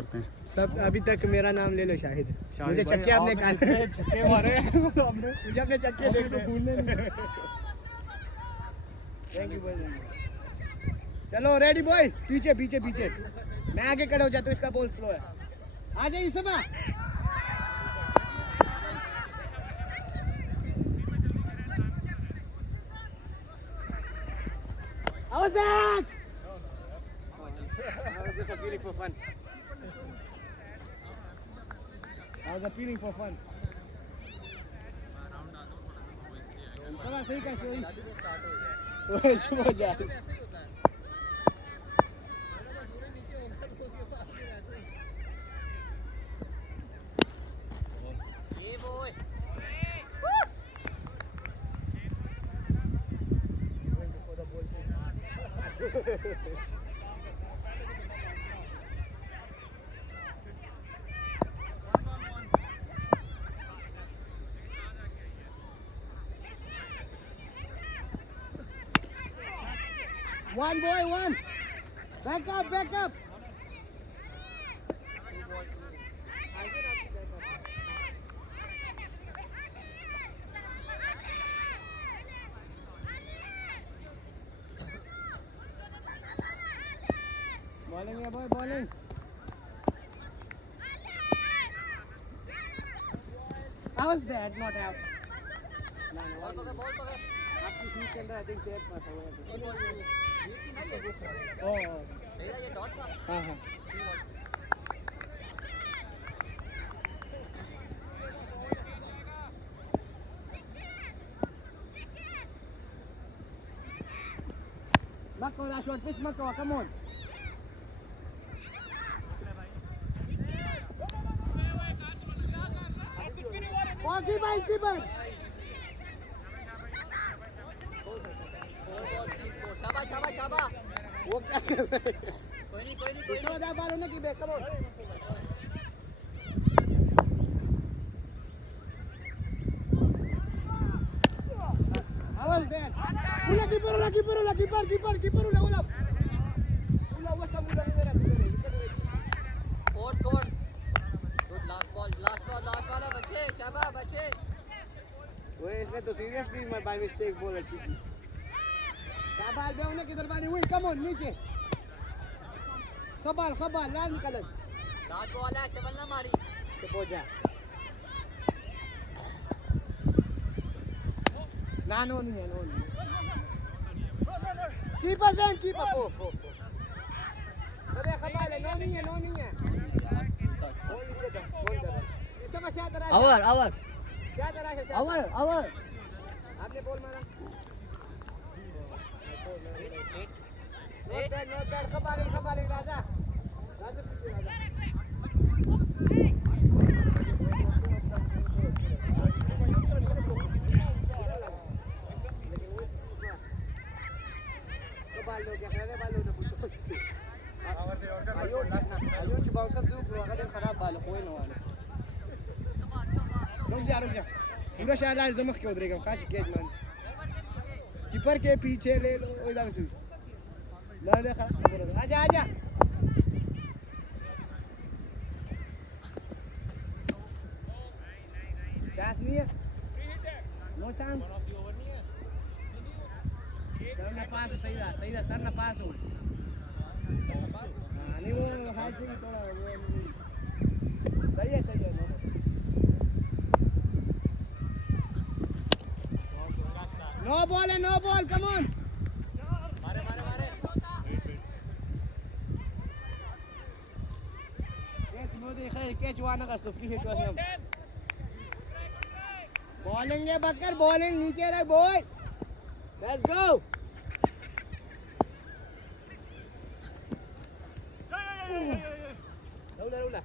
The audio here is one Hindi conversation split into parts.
करते हैं सब अभी तक मेरा नाम ले लो शाहिद। मुझे चक्के आपने छक्के मारे मुझे अपने चक्के देख लो भूलने नहीं। थैंक यू भाई। चलो रेडी बॉय, पीछे पीछे पीछे, मैं आगे खड़ा हो जाता हूँ, इसका बॉल स्लो है। आ जाइए यूसुफा। How was that? I was just appealing for fun. I was appealing for fun. चला सही कैसे हुई? ओए शुभ जा। ये boy. 1 boy 1. Back up, back up. Bowling ya boy, bowling. How's that not out? Ball पकड़. आपकी फीट के अंदर आई थिंक सेफ था वो. ओह. सही है ये डॉट था. हां हां. Mako that short pitch, Mako, come on. Keeper. शाबाश. वो क्या कर रहे हैं? कोई नहीं. दा बाल होने की back, come on. How was that? Keeper ulah. Ulah wasam ulah मेरा. Score. Good last ball है बच्चे, शाबाश बच्चे. वो इसने तो सीरियसली बाय मिस्टेक बॉल अच्छी की. शाबाश बे उन्हें किधर बानी हुई. कम ऑन नीचे. खबर ला निकल. लास्ट बॉल है, चवल ना मारी. तो पहुंचा. ना नो नहीं है. कीपर को. अरे खबर है, नो नहीं है. आवर क्या तरह से आवर आपने बॉल मारा. नोट बैट खबालिंग राजा खराब बाल कोई ना वाले. रुक जा पूरा शायद जमक के उधरेगा. काच केज मान कीपर के पीछे ले लो. इधर से ले आजा. चांस नहीं है. No chance. सर ना पास सही था सर ना पास हो. नहीं वो हाथ से थोड़ा सही है. No ball come on. मारे कैच हुआ ना का फ्री हिट हुआ सब. बॉलिंग है बकर, बॉलिंग नीचे रख बॉय. Let's go. उला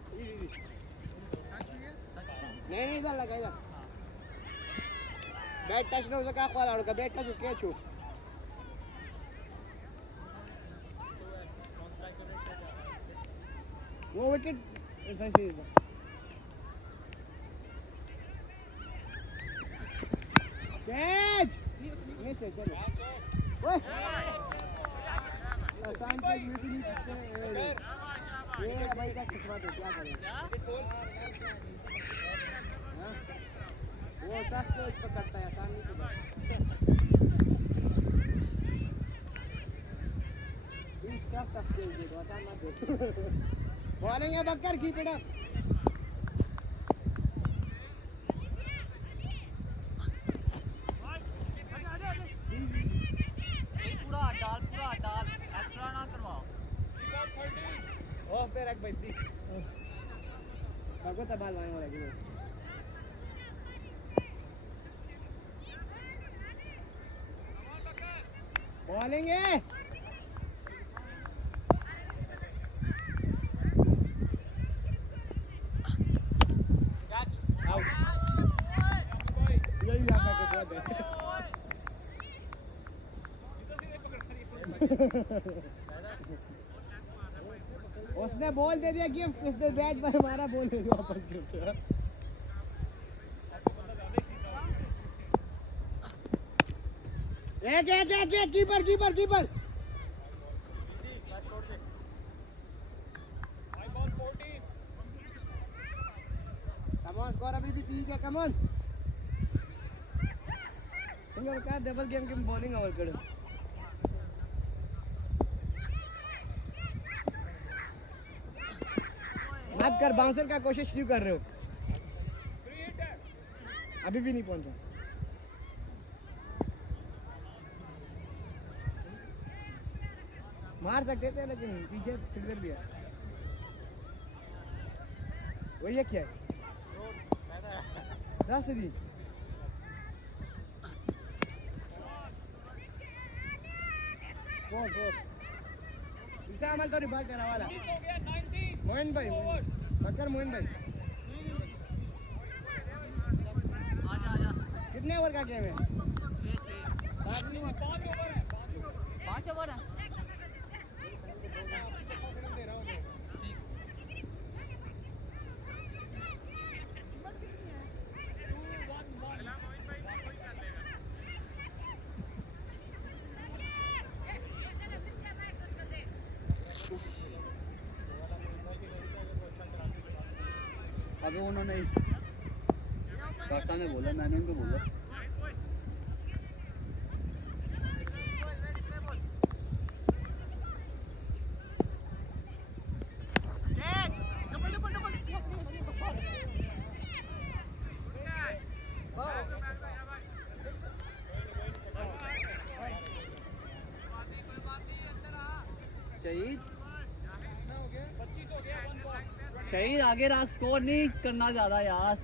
नहीं इधर लगा. इधर बैट टच नहीं हो सका. ख्वाल का बैट टच कैच हो. वो विकेट सही है. कैच मिस है. चलो ओए शांत मीटिंग. ये भाई क्या खिंचवा दो, क्या करें? हाँ? वो सब तो इस पर करता है, आसान नहीं होगा। टफ खेल दे दो, आसान मत दो। बॉलिंग है बक्कर, कीप इट अप। पूरा डाल एक्स्ट्रा ना करवाओ। ऑफ पे रख भाई प्लीज। भगो तबाल वाले वाला गिरो। बॉलिंग है। यही आता है किस्मत है। उसने बॉल दे दिया गिफ्ट, इसने बैट पर हमारा बॉल दे दिया वापस। एक keeper keeper keeper. Come on score अभी भी ठीक है, कम ऑन। सिंगल का डबल गेम की बॉलिंग ओवर करो। मत कर, बाउंसर का कोशिश क्यों कर रहे हो? अभी भी नहीं पहुंचा। मार सकते थे लेकिन पीछे फिल्डर भी है। वही है क्या? 10 दी। पीछा अमल तो रिभाग करने वाला। मोइन भाई, बकर मोइन भाई। आजा कितने ओवर का गेम है? 5 ओवर है। अभी उन्होंने ने बोला, मैंने उनको बोला। शहीद आगे रख, स्कोर नहीं करना ज्यादा यार,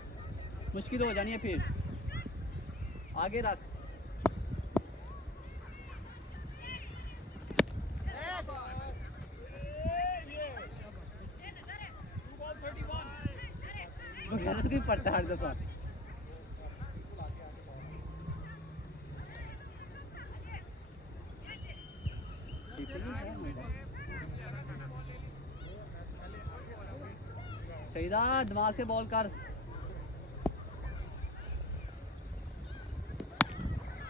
मुश्किल हो जानी है फिर। आगे रख। गलत भी पड़ता है हर दफा। शहीदा दिमाग से बॉल कर,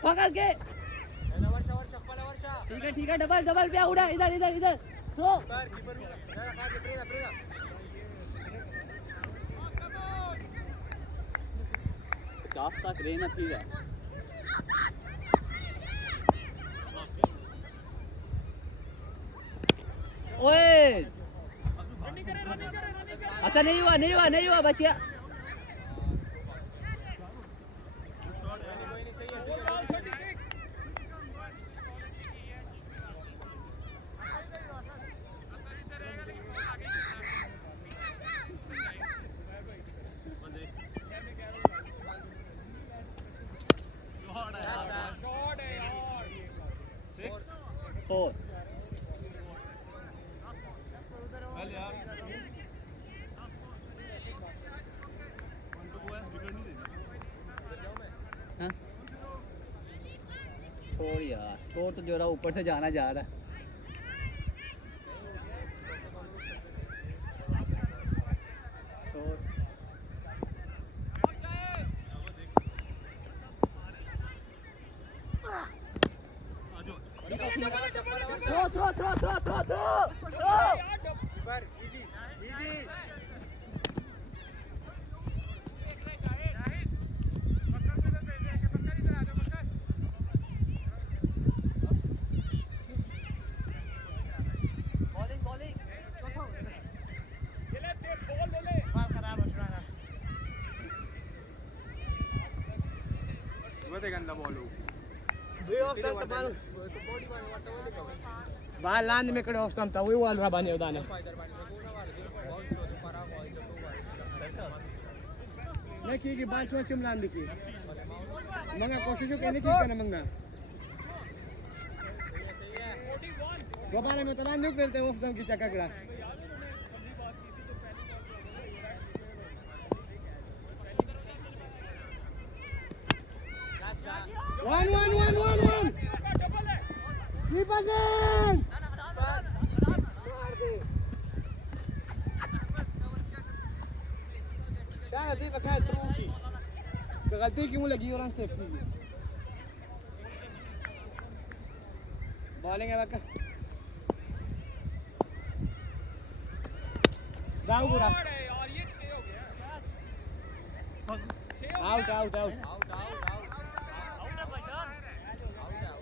पकड़ के। ठीक है डबल डबल पे उड़ा, इधर इधर इधर थ्रो। 50 तक रहना ठीक है। ओए ऐसा नहीं हुआ बचिया। फोर छोड़ यार, स्कोर तो जो रहा ऊपर से जाना जा रहा है। थ्रो बॉलिंग बॉलिंग बाल लांद में कडे ऑफ समता वही वाल रहा बाने उदाने नहीं की बाल छो चिमलान दिखी मंगा कोशिश कहने की करना मंगना दोबारा में तलान नहीं खेलते ऑफ सम की चक्करा 1-1-1-1-1 Keep us in! शायद ये बकाया थ्रू की तो गलती क्यों लगी और सेफ की बॉलिंग है बका जाओ पूरा और ये 6 हो गया out out out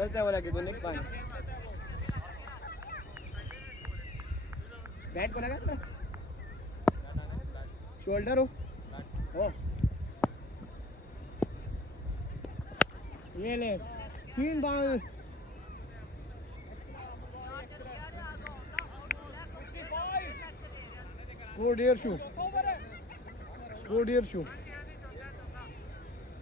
Berta wala ke donek pan. Bat ko lagay na. Shoulder ho. Oh. ये ले 3 ball Score dear shoe. Score dear shoe.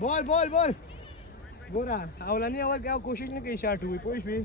Ball ball ball बुरा अवलानी और क्या कोशिश नहीं की शॉट हुई कोई भी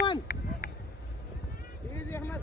one easy Ahmed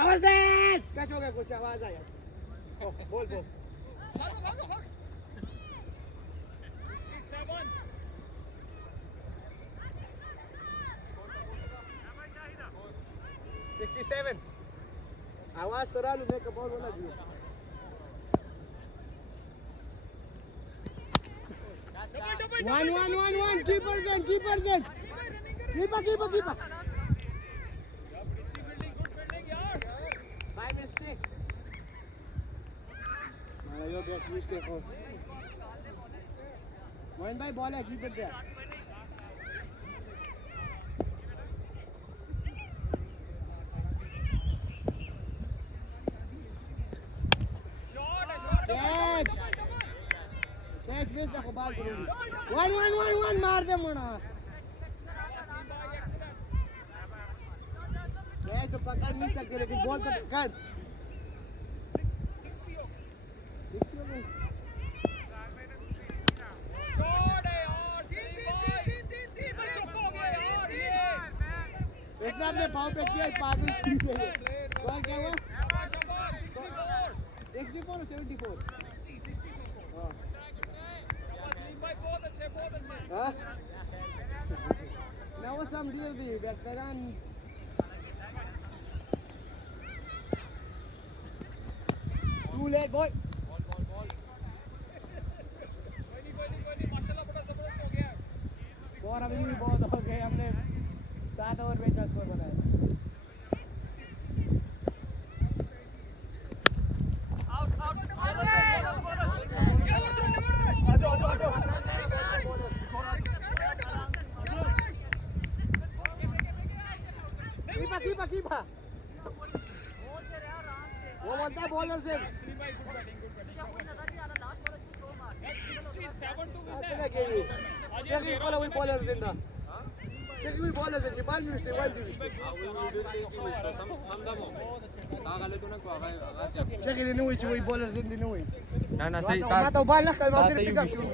आवाज दे क्या हो गया कुछ आवाज आया बोल बोल भागो 67 आवाज सरा लो मैं कबॉल वाला दियो one keeper by mistake मारा यो बैट यूज के को मोइन भाई बॉल है keep it there catch miss देखो बाल जरूरी 1 मार दे मुना कैच तो पकड़ नहीं सकते लेकिन बॉल तो पकड़ अपने पाँव पे किया पागल कौन क्या हुआ 64 और 74 हाँ now what's some deal the veteran too late boy और अभी भी बहुत हो गए हमने 7 ओवर में 10 स्कोर बनाया कीपा वो बोलता है बॉलर से Check wala we bowlers in da. Check we bowlers in ball news te ball divi. Check ni no we bowlers in no we. ना ना सही मैं तो बॉल ना कल मैं सिर्फ पिकअप क्यों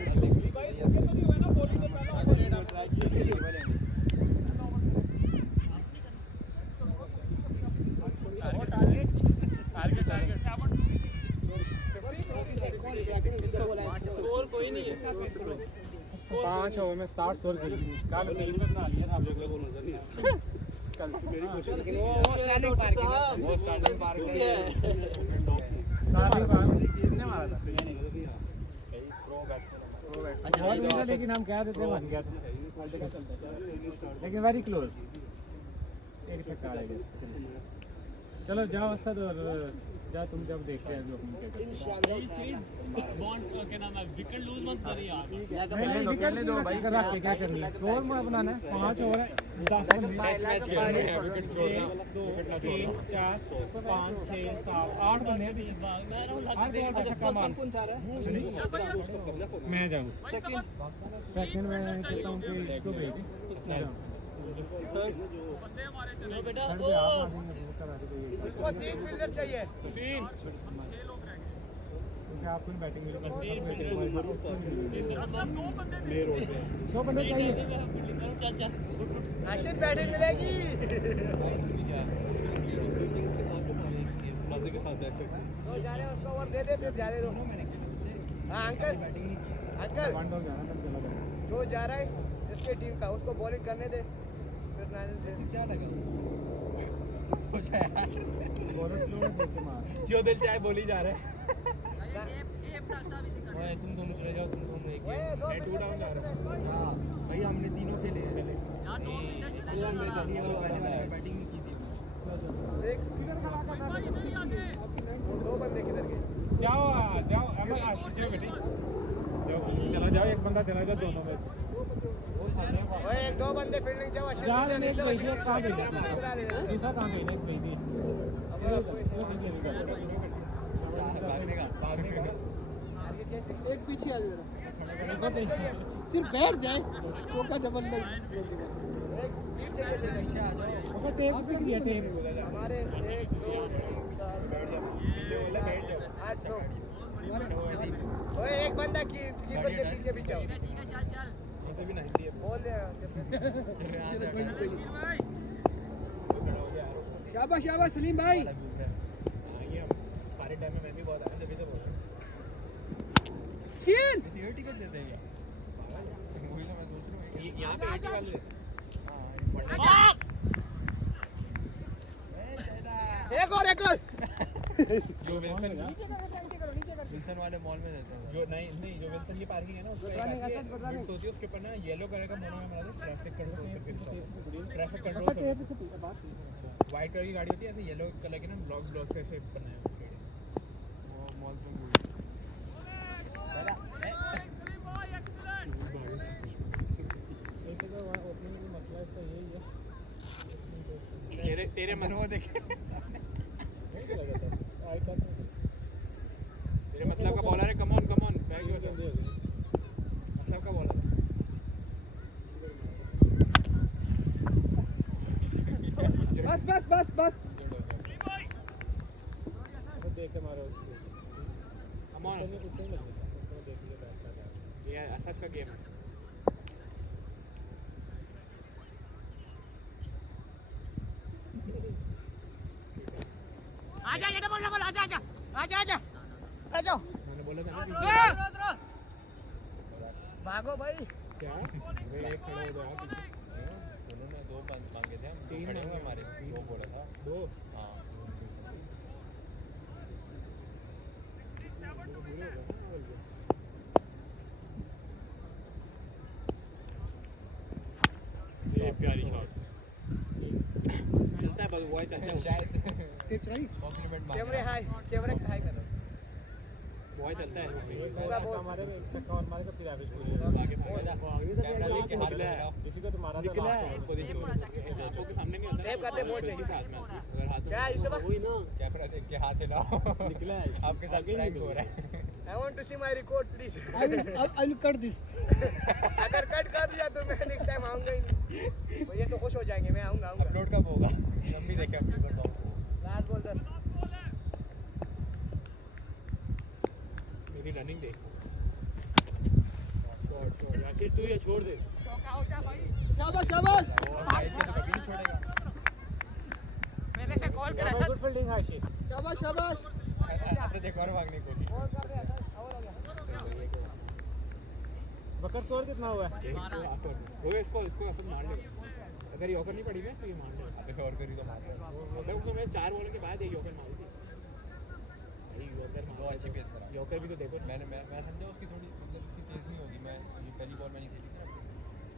स्कोर कोई नहीं है 5 ओवर में 60 स्कोर कर दिए कल नहीं बना लिया था आप लोग को नजर नहीं कल मेरी कोशिश लेकिन वो स्टैंडिंग पार्क है वो स्टैंडिंग पार्क है स्टार्टिंग पार्क किसने मारा था नहीं प्रो बैट्समैन लेकिन हम कह देते बन गया लेकिन वेरी क्लोज एक छक्का आएगा चलो जाओ असद और जा तुम जब देखते हैं लोग बॉन्ड क्या नाम है विकेट लूज मत कर यार नहीं विकेट ले दो भाई कर रख के क्या करनी है स्कोर में बनाना है 5 ओवर है 10 मैच खेल रहे हैं विकेट 2 3 4 5 6 7 8 बने हैं हर बॉल पे छक्का मार मैं जाऊं सेकंड में कहता हूं कि इसको भेज बेटा उसको 3 फील्डर चाहिए 3 क्योंकि आपको बैटिंग में दो बंदे चाहिए आशिर बैटिंग मिलेगी मजे के साथ बैठ सकते तो जा रहे उसको ओवर दे दे फिर जाने दो हां अंकल अंकल जो जा रहा है जिसके टीम का उसको बॉलिंग करने दे फिर क्या लगा जो दिल चाहे बोली जा रहे हैं तुम दोनों चले जाओ तुम दोनों एक मैं 2 डाउन जा रहा हूं हां भाई हमने तीनों खेले हैं पहले बैटिंग की थी 6 दो बंदे किधर गए जाओ जाओ अमर आशीष बेटी जाओ चला जाओ एक बंदा चला जाओ दोनों में ओए एक दो बंदे फील्डिंग जाओ आशीष यार ने एक भेजी है कहां भेजी दूसरा कहां गई ने भेजी एक पीछे आ जरा सिर्फ बैठ जाए चौका जबरदस्त वो टेप पे किया टेप हमारे 1 2 3 4 5 9 ओए एक बंदा कीपर के पीछे भी जाओ ठीक है चल चल भी नहीं दिए बोल दे शाबाश शाबाश सलीम भाई सारे टाइम में मैं भी बहुत आया जब भी तो बोल रहा छीन ये टिकट देते हैं वही ना मैं सोच रहा हूं यहां पे टिकट ले हां एक और जो विल्सन वाले मॉल में रहते हैं जो नहीं जो विल्सन की पार्किंग है ना उसको सोचिए उसके ऊपर ना येलो कलर का मोनो में बना दो ट्रैफिक कंट्रोल व्हाइट कलर की गाड़ी होती है ऐसे येलो कलर की ना ब्लॉक से ऐसे बनाया वो मॉल पे ऐसे तो ओपनिंग का मसला तो यही है तेरे मन वो देखे तेरे मतलब का बॉलर है कम ऑन बैक हो जाओ मतलब का बॉलर बस देख के मारो कम ऑन ये असद का गेम है आजा ये डबल डबल आजा आजा आजा आजा आ जाओ मैंने बोला था ना भागो भाई क्या एक खड़े हो गया उन्होंने 2 मांगे थे, 3 खड़े हुए हमारे, 2 बोला था। 2 हाँ ये प्यारी शॉट चलता है बस वो चलता है शायद इट्स राइट कॉम्प्लीमेंट कैमरे हाई करो वो चलता है पूरा बोल। हमारे चक्का और मारे तो फिर एवरेज पूरी आगे कैमरा लेके हाथ में लगाओ। किसी को तो मारा था लास्ट पोजीशन आंखों के सामने नहीं होता टेप करते बहुत चाहिए। साथ में आती है। अगर हाथ क्या यूसुफ वही ना कैमरा देख के हाथ हिलाओ। निकला है आपके साथ प्रैंक हो रहा है। I want to see my record please I will cut this. अगर कट कर दिया तो मैं नेक्स्ट टाइम आऊंगा ही नहीं ये तो खुश हो जाएंगे मैं आऊंगा अपलोड कब होगा? हम भी देखें अपनी परफॉर्मेंस। लास्ट बॉल 10 मेरी रनिंग देख राकेश तू ये छोड़ दे शाबाश शाबाश साइड पे तो कभी नहीं छोड़ेगा। मैंने से कॉल करा सर गुड फील्डिंग आशी शाबाश शाबाश ऐसे देख और भागने को नहीं। कॉल कर रहा था और हो गया बकर स्कोर कितना हुआ है वो इसको असल मार लेगा अगर यॉकर नहीं पड़ी ना तो ये मार लेगा अबे और करी तो मार रहा है। मतलब उसमें मैं 4 बॉलों के बाद एक यॉकर मार दी भाई यॉकर वो अच्छी पेस करा। यॉकर भी तो देखो मैं समझा उसकी थोड़ी मतलब इतनी तेज नहीं होगी। मैं ये पहली बॉल मैंने खेली थी ना,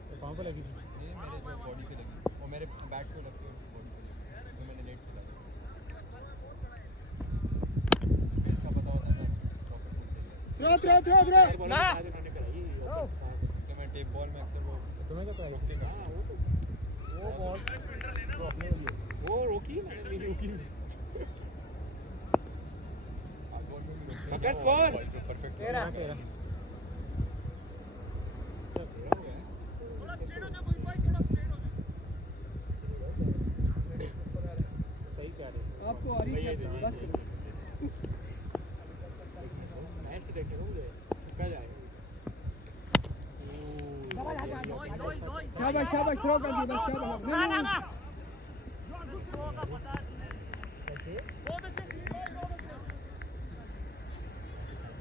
तो पाँव पे लगी थी ये मेरे जो बॉडी पे लगी और मेरे बैट को लगती है बॉडी पे लगी, तो मैंने लेट खेला। इसका पता होता है थ्रो थ्रो थ्रो थ्रो चार बॉलों के बाद उन्होंने कराई यॉकर कि मैं टेप बॉल में अक्सर वो तुम्हें क्या पता रोकते का वो बॉल रोकने वाली है वो रोकी मैंने नहीं रोकी बॉल में भी रोकते हैं। बकर स्कोर! जो परफेक्ट तेरा सही कह रहे हो आपको आ रही है बस करो मैच तो देखने को मुझे क्या जाए शाबाश शाबाश थ्रो कर दी बस शाबाश ना ना ना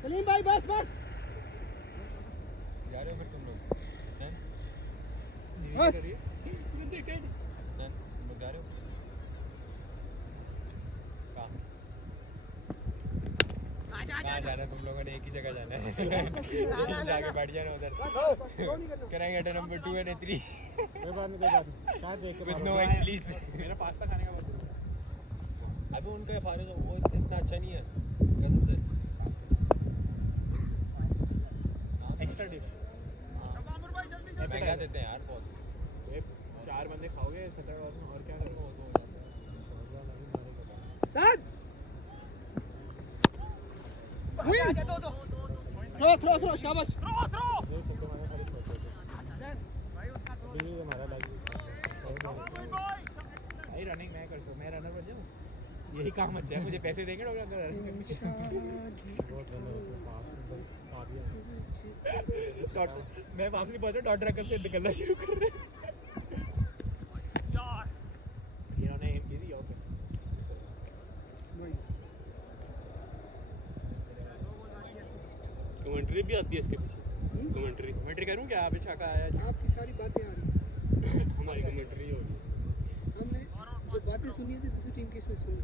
सलीम भाई बस बस जा रहे हो फिर तुम लोग? हसन बस हसन तुम लोग जा रहे हो? कहाँ जाना है तुम लोगों ने? एक ही जगह जाना है। जाके बैठ जाना उधर। Can I get a number 2 and a 3? कोई बात नहीं क्या देख के With मारो। no egg, please. मेरा पास्ता खाने का बहुत अभी उनका फारिज वो इतना अच्छा नहीं है कसम से। एक्स्ट्रा डिश महंगा देते हैं यार बहुत। 4 बंदे खाओगे 17 डॉलर में और क्या करोगे साथ विन थ्रो थ्रो थ्रो शाबाश भाई रनिंग मैं कर मैं रनर बन जाऊँ यही काम अच्छा है मुझे पैसे देंगे डॉक्टर अगर मैं पास नहीं पहुंचा डॉट रकम से निकलना शुरू कर रहे इन्होंने एम की थी और कमेंट्री भी आती है इसके पीछे कमेंट्री करूँ क्या अभी छक्का आया आपकी सारी बातें आ रही हमारी कमेंट्री हो रही हमने जो बातें सुनी थी दूसरी टीम की इसमें सुनी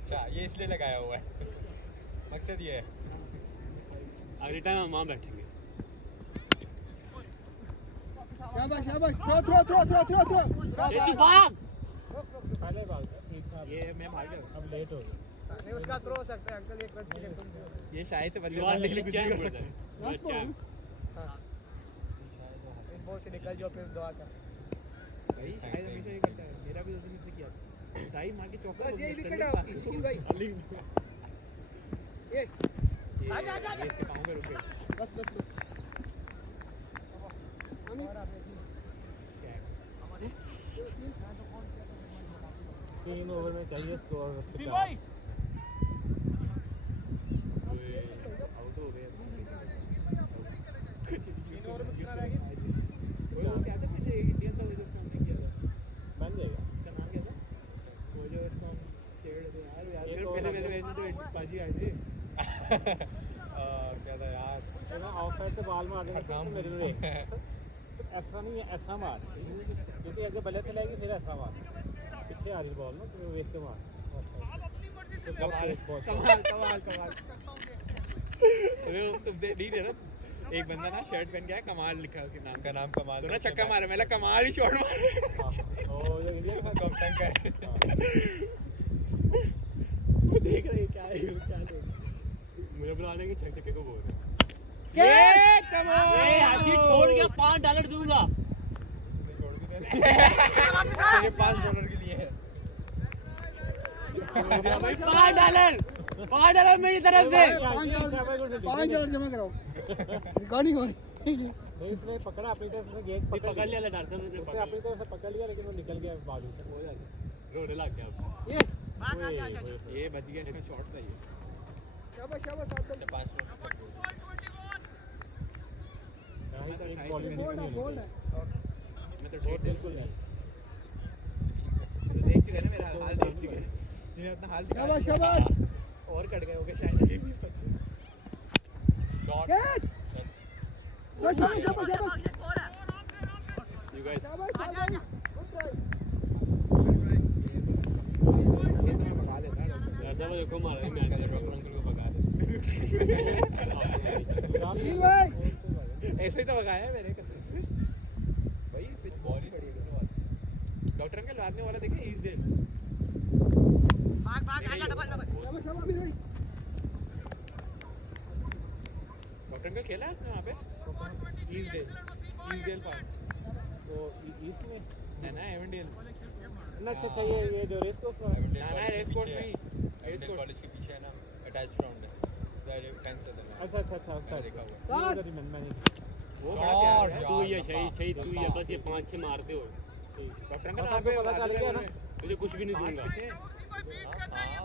अच्छा ये इसलिए लगाया हुआ है। मकसद ये है। अगले टाइम हम वहाँ बैठेंगे शाबाश शाबाश throw throw throw throw throw throw ए तू भाग पहले बात ठीक था ये मैं भाग गया अब लेट हो गया नहीं उसका थ्रो हो सकता है अंकल एक रन के लिए तुम ये शायद से बल्ले दीवार मारने के लिए कुछ भी कर चैम्प सकता है लास्ट बॉल हां इस बॉल से निकल जाओ फिर दुआ कर भाई शायद हमेशा ये करता है मेरा भी उस दिन इसने किया दाई मार के चौका बस यही विकेट आपकी सुनील भाई ये आजा आजा आजा इसके पांव पे रुक गए बस बस बस तीन ओवर में चाहिए स्कोर भाई आउट हो गए तीन ओवर में कितना रह गया वो क्या था मुझे इंडियन था उसका हमने किया था बन जाएगा इसका नाम क्या था वो जो इसको हम शेड यार यार पहले क्या था यार ये ना ऑफसाइड से बॉल मार देंगे हरकाम तो मेरे लिए तो ऐसा नहीं है, ऐसा मार क्योंकि अगर बल्ले चलाएगी फिर ऐसा मार पीछे आ रही बॉल ना तो वेख के मार ऑफसाइड कमाल तुम नहीं दे रहा एक बंदा ना शर्ट पहन के आया कमाल लिखा है उसके नाम उसका नाम कमाल तो ना छक्का मारा मैंने कमाल ही शॉट मारा ओ ये इंडिया के उसको तंग कर देख रहे क्या है क्या देख मुझे बुलाने के छक्के को बोल रहे ये ए कमाल हाथी छोड़ गया $5 दूंगा छोड़ भी दे तेरे $5 के लिए है $5 मेरी तरफ से $5 जमा कराओ रिकॉर्डिंग हो रही नहीं इसने पकड़ा अपनी तरफ से गेट पकड़ लिया डॉक्टर ने उसने अपनी तरफ से पकड़ लिया लेकिन वो निकल गया बाजू से हो जाएगा रोने लग गया ये ये बच गया इसका शॉट था ये शाबाश शाबाश अच्छा 5 यही तो एक बॉल गोल है मैं तो बहुत बिल्कुल है तो देख चुके हैं ना मेरा हाल देख चुके हैं जिन्हें अपना हाल दिखा शाबाश शाबाश और कट गए होंगे शायद ये 20-25 शॉट कैच शाबाश शाबाश शाबाश यू गाइस शाबाश शाबाश गुड ट्राई ऐसा वो देखो मारा मैं डॉक्टर अंकल को भगा दे वीर भाई ऐसे ही तो भगाया है मैंने कसम से भाई बॉल ही खड़ी है डॉक्टर अंकल बाद में वाला देखे इस डे शाबाश शाबाश वीर भाई डॉक्टर अंकल खेला है आपने वहाँ पे इस डे पार्क तो ईस्ट में ना एवेंडेल ना अच्छा ये जो रेस कोर्स है ना रेस कोर्स में ही रेस कॉलेज के पीछे है ना अटैच्ड ग्राउंड है उधर फेंस है उधर अच्छा अच्छा अच्छा मैंने देखा हुआ साथ मैंने वो बड़ा प्यार है तू ये शहीद तू ये बस ये 5-6 मारते हो डॉक्टर अंकल आपको पता चल गया ना मुझे कुछ भी नहीं दूंगा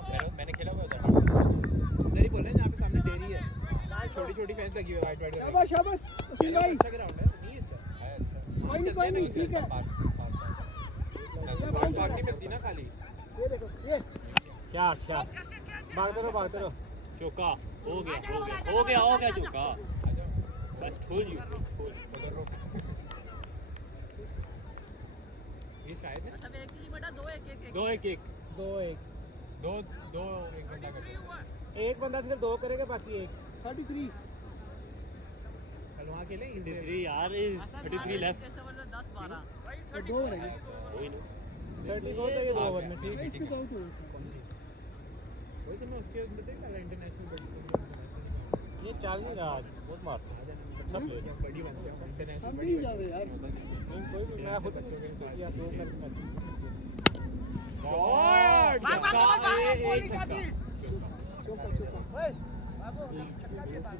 हां मैंने खेला हुआ था उधर ही बोल रहे हैं जहाँ पे सामने डेयरी है छोटी छोटी फेंस लगी हुई है वाइट शाबाश शाबाश वसीम भाई अच्छा ग्राउंड है नहीं अच्छा है अच्छा कोई नहीं ठीक है पार्क नहीं मिलती ना खाली ये देखो ये शॉट भागते रहो चौका हो गया चौका बस छोड़ यू उधर रुक ये शायद है 2-1 दो एक घंटा कर एक बंदा सिर्फ 2 करेगा बाकी एक 33 कल वहाँ खेलें इस 33 यार इज 33 लेफ्ट और 2 रहेंगे कोई नहीं 34 तो ये 2 ओवर में ठीक है इसमें तो आउट हो वही तो मैं उसके अंदर देखा था इंटरनेशनल ये चाल नहीं रहा आज बहुत मारता है अच्छा प्लेयर है बड़ी बन गया हम इंटरनेशनल भी जा रहे यार नहीं कोई भी मैं खुद या 2 मैच शॉट चौका ओए बाबू छक्का के बाद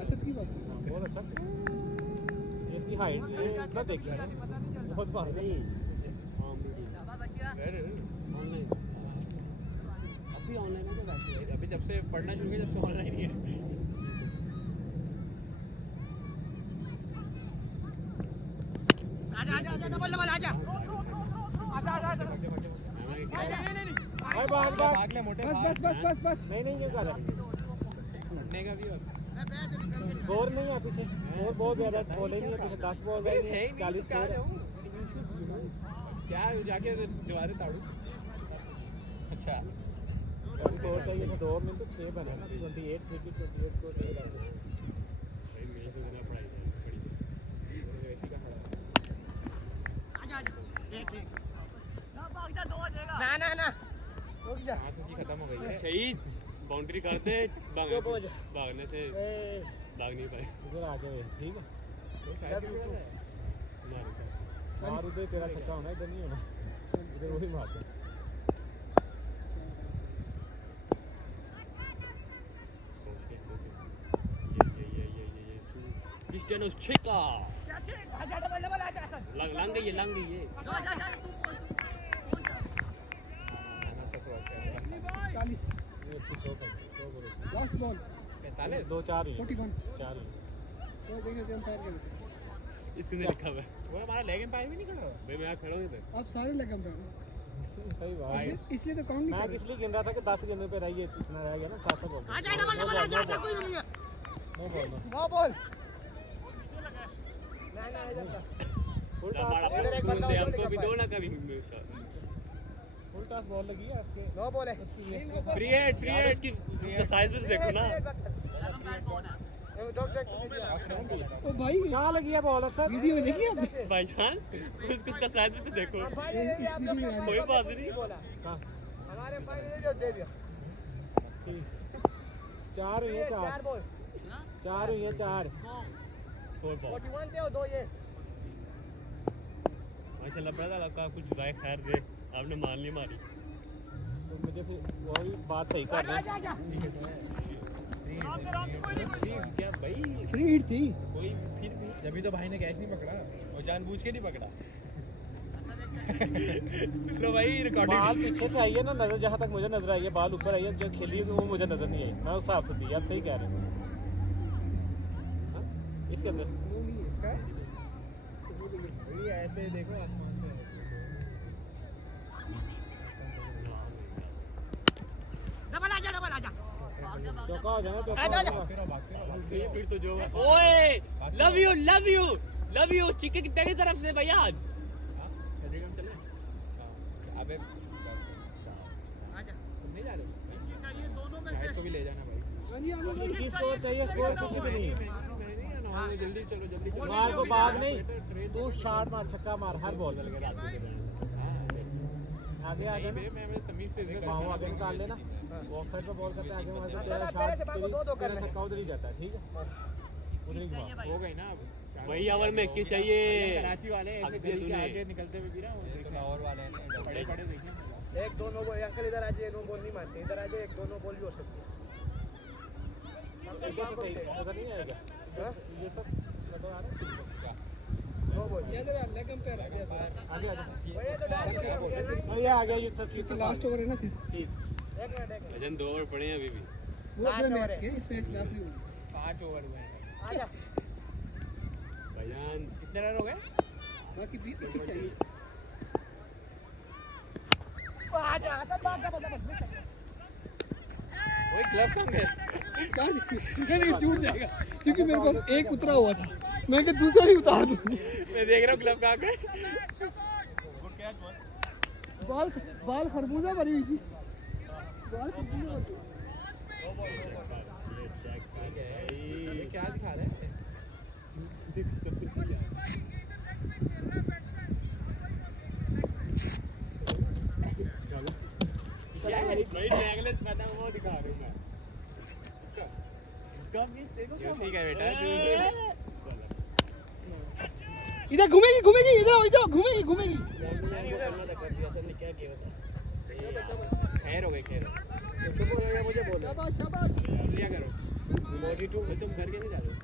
असद की बात बहुत अच्छा इसकी हाइट ये इतना देखा है बहुत बार ऑनलाइन अभी ऑनलाइन है तो वैसे अभी जब से पढ़ना शुरू किया जब से ऑनलाइन ही है भाग ले मोटे बस नहीं ये कर उठने का भी और स्कोर नहीं है पीछे स्कोर बहुत ज्यादा बॉल ही नहीं है पीछे 10 बॉल है है ही नहीं 40 क्या स्कोर जाऊँ क्या जाके दीवारें ताड़ू अच्छा स्कोर चाहिए था 2 में तो 6 बने ना 28 28 स्कोर चाहिए था भाई मेरे को देना पड़ेगा वैसी का खड़ा ना रुक जा सांस उसकी खत्म हो गई है शहीद बाउंड्री करते भागने से भाग नहीं पाए इधर आ जाओ ठीक है तो शायद ही उठा है मार उधर तेरा छक्का होना इधर नहीं होना इधर वही मारते क्रिस्टियानो छक्का लंग गई है चालीस ये अच्छी शॉट है लास्ट बॉल 45 2 4 ले 41 4 ले तो देखेंगे अंपायर के लिए इसके अंदर लिखा हुआ है वो हमारा लेग एम्पायर भी नहीं खड़ा हुआ भाई मैं यहाँ खड़ा हूँ इधर आप सारे लेग अंपायर सही बात इसलिए तो काउंट मैं इसलिए गिन रहा था कि 10 गिनने पे रही है, इतना रह गया ना 7 बॉल। आ जाए डबल डबल आ जाए, कोई नहीं है। No ball no ball. नहीं नहीं जाता। इधर एक बंदा हमको भी दो ना कभी फुल टॉस बॉल लगी है इसके। नो बॉल है। फ्री हेड की उसका साइज भी तो देखो ना। ओ भाई कहाँ लगी है बॉल सर? वीडियो में देखिए आपने? भाईजान उसका साइज भी तो देखो। इस वीडियो में कोई बात नहीं। हमारे भाई ने जो दे दिया। 4 हुई है, 4 बॉल। 4 हुई है, 4 4 बॉल 41 थे और 2 ये। माशाल्लाह बड़ा लड़का कुछ जाए खैर दे, आपने मान ली मारी। तो मुझे फिर वो भी बात सही कर रहे हैं। क्या भाई फ्री हिट थी। कोई फिर भी जभी तो भाई ने कैच नहीं पकड़ा, वो जानबूझ के नहीं पकड़ा। सुन लो भाई रिकॉर्डिंग। बाल पीछे से आई है ना, नजर जहाँ तक मुझे नजर आई है, बाल ऊपर आई है, जो खेली है वो मुझे नजर नहीं आई। मैं उस हिसाब से दी, आप सही कह रहे हैं। हाँ? इसके अंदर वो नहीं है इसका। भाई ऐसे देखो आसमान पे। डबल आ जा, डबल आ जा। चौका हो जाना, चौका आ हो जा। जाना। फिर तो जो ओए लव यू चिके की तेरी तरफ से भैया। चलेगा हम चले। अबे आ जा। तुम नहीं जा रहे हो? शायद को भी ले जाना भाई। हाँ जी, हाँ जी, हाँ जी। की स्कोर चाहिए, स्कोर कुछ भी नहीं है। मैं नहीं आना हूँ, जल्दी चलो जल्दी चलो। मार को भाग नहीं, तू शॉट मार, छक्का मार, हर बॉल आगे आ जाना। मैं तमीज से इधर बाहों आगे निकाल लेना, ऑफ साइड पे बॉल करते आगे वहां से तेरा शॉट तेरा छक्का उधर ही जाता है। ठीक है, उधर ही घुमा। हो गई ना अब। वही ओवर में 21 चाहिए। कराची वाले ऐसे अब गली के तूने- आगे निकलते हुए भी ना और वाले हैं बड़े बड़े देखिए। एक दो नो बॉल। अंकल इधर आ जाइए, नो बॉल नहीं मारते। इधर आ जाइए, एक दो नो बॉल भी हो सकती है। इधर से सही उधर नहीं आएगा। ये सब लगा आ रहा है। No ball. ये इधर लेग एम्पायर आ गया। आगे आ जा। भैया तो डाल के हो गया ना। और ये आ गया यूसुफ क्योंकि लास्ट ओवर है ना फिर। एक मिनट। भजन 2 ओवर पड़े हैं अभी भी। वो अगले मैच के, इस मैच लास्ट नहीं होगी। 5 ओवर हुए हैं। आ जा। भजन कितने रन हो गए? बाकी 21 चाहिए। आ जा। सब बात का बता बस। वही ग्लव कम है। नहीं छूट जाएगा क्योंकि मेरे पास एक उतरा हुआ था, मैं कि दूसरा ही उतार दूँ। मैं देख रहा हूँ ग्लव कहाँ पे। बाल खरबूजा भरी हुई थी। बाल खरबूजा भरी हुई। ये क्या दिखा रहे हैं? भाई नेकलेस पहना हुआ वो दिखा रहा हूं मैं। इसका भी देखो ठीक है बेटा। इधर घूमेगी घूमेगी, इधर घूमेगी। खैर हो गई खैर। चुप हो जाइए, मुझे बोलो। शाबाश शाबाश। सुन लिया करो। 42 में तुम घर कैसे जा रहे हो?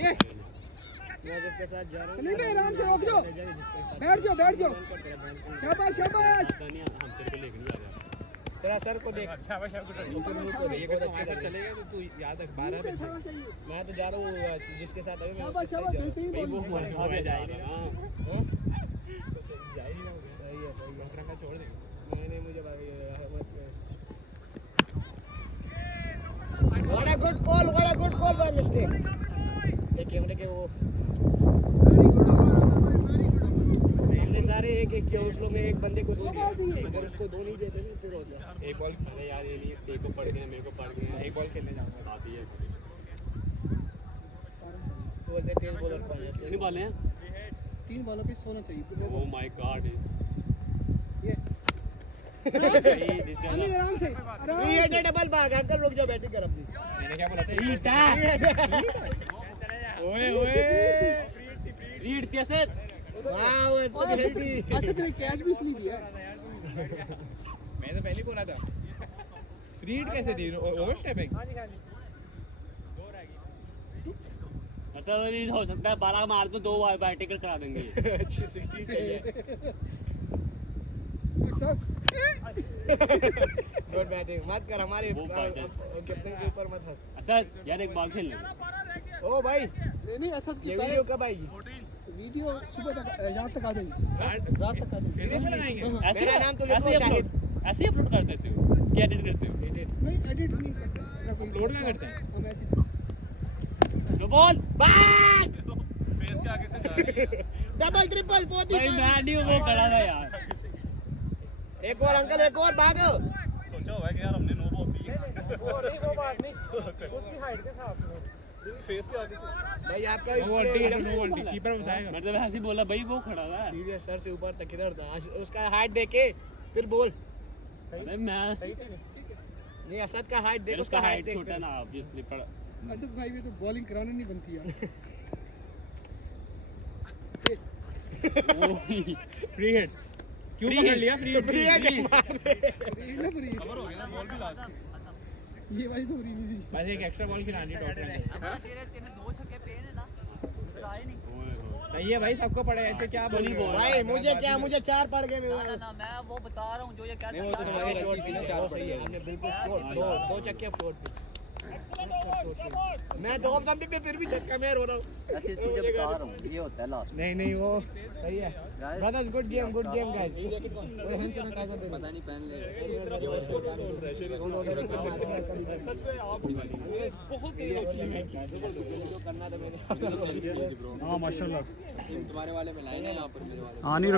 ये मैं जिसके साथ जा रहा हूँ। सलीम भाई आराम से रोक दो। बैठ जाओ। शाबाश शाबाश। हम तेरे को लेके नहीं आ रहा। तेरा सर को देख। शाबाश शाबाश। ये बहुत अच्छे चलेगा तो तू याद रख 12 बजे। मैं तो जा रहा हूँ जिसके साथ अभी मैं शाबाश शाबाश। बेहतरीन भाई वो बॉल। हमारे जा रहा ना। जा ही नहीं ना हो गया। सही है सही है। डॉक्टर का छोड़ देंगे। नहीं मुझे What a good call by mistake. ये कैमरे के वो हमने सारे एक किया, उस लोग ने एक बंदे को 2 दिया। अगर उसको 2 नहीं देते ना फिर हो गया। एक बॉल। अरे यार ये नहीं, तेरे को पड़ गया मेरे को पड़ गया। एक बॉल खेलने जाऊंगा। बात ही है। तो बोलते 3 बॉलर कौन है? कितने बॉल हैं? 3 बॉलों पे 100 चाहिए। ओह माय गॉड ये इस आमिर आराम से आराम ये से। डबल भाग। अंकल रुक जाओ, बैटिंग कर अपनी। मैंने क्या बोला था? ओए रीड कैसे? वाह वो ऐसे तेरे कैच भी इसलिए दिया। मैं तो पहले ही बोला था। रीड कैसे दी? Over stepping. मतलब नहीं हो सकता है 12 मार तो 2 बार बैटिंग करा देंगे। अच्छी 16 चाहिए। सब गुड बैटिंग मत कर हमारे वो पार्टी। कैप्टन के ऊपर मत हंस। असद यार एक बॉल खेल ले। ओ भाई नहीं असद की ये वीडियो कब आएगी? वीडियो सुबह तक रात तक आ जाएगी, रात तक आ जाएगी। सीरियसली ऐसे मेरा नाम तो लिखो ऐसे शाहिद। ऐसे ही अपलोड कर देते हो क्या एडिट करते हो? नहीं एडिट नहीं करते, अगर कोई अपलोड क्या करते हैं? हम ऐसे नो बॉल फेस के आगे से जा रही है। डबल ट्रिपल भाई मैं नहीं हूँ, वो खड़ा था यार। एक और अंकल एक और भागो। सोचा हुआ है कि यार हमने नो बॉल दी है। वो बात नहीं, उसकी हाइट के साथ में। फेस के आगे से। भाई आपका नो बॉल है, नो बॉल कीपर बताएगा। मतलब ऐसे ही बोला भाई वो खड़ा था। सीरियस सर से ऊपर तक किधर था उसका हाइट देखे फिर बोल। अरे मैं नहीं असद का हाइट देख उसका उसका हाइट हाइट देख छोटा ना ऑब्वियसली पर असद भाई भी तो बॉलिंग कराने नहीं बनती यार। फ्री हिट क्यों पकड़ लिया? फ्री हिट फ्री हिट मार दे। कवर हो गया बॉल भी लास्ट। ये वाली तो फ्री नहीं थी। बस एक एक्स्ट्रा बॉल खिलानी है डॉक्टर ने। हमारा तेरे दो छक्के पे हैं ना, फिर आए नहीं। सही है भाई, सबको पड़े ऐसे क्या बोल रहे हो? भाई मुझे क्या मुझे 4 पड़ गए ना ना ना मैं वो बता रहा हूँ जो ये कहता नहीं वो तो तुम्हारे शॉट भी ना 4 सही है आपने बिल्कुल शॉट दो चक्के फ्लोट पे। मैं दो दम पे फिर भी छक्का मैं रो रहा हूँ। ऐसे तुझे बता रहा हूँ ये होता है लास्ट। नहीं नहीं वो सही है ब्रदर्स गुड गेम गाइस। वो हैंड से ना काजा दे पता नहीं पहन ले। बहुत हाँ माशाल्लाह तुम्हारे वाले में लाइन है यहाँ पर मेरे वाले। हाँ नहीं